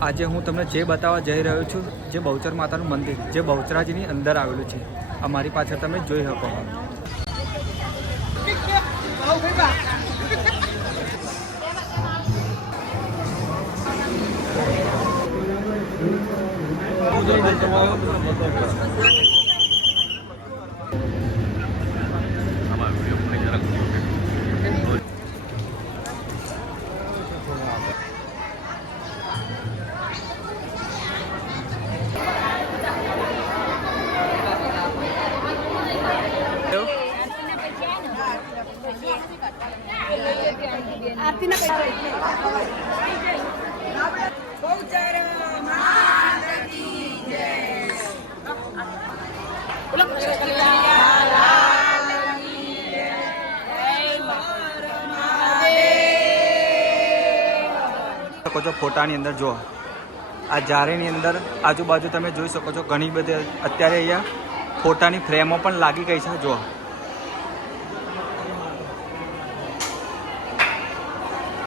આજે હું તમને જે બતાવવા જઈ રહ્યો છું જે બહુચર માતાનું મંદિર જે બહુચરાજીની અંદર આવેલું છે અમારી પાછળ તમે જોઈ શકો. શકો છો ફોટાની અંદર જો આ જારીની અંદર આજુબાજુ તમે જોઈ શકો છો ઘણી બધી અત્યારે અહીંયા ફોટાની ફ્રેમો પણ લાગી ગઈ છે જો.